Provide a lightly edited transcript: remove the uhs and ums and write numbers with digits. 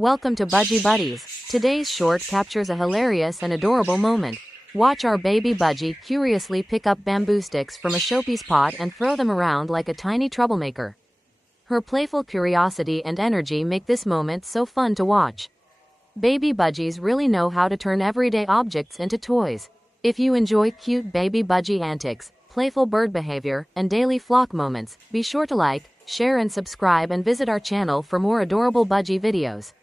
Welcome to Budgie Buddies. Today's short captures a hilarious and adorable moment. Watch our baby Budgie curiously pick up bamboo sticks from a showpiece pot and throw them around like a tiny troublemaker. Her playful curiosity and energy make this moment so fun to watch. Baby Budgies really know how to turn everyday objects into toys. If you enjoy cute baby Budgie antics, playful bird behavior, and daily flock moments, be sure to like, share and subscribe and visit our channel for more adorable Budgie videos.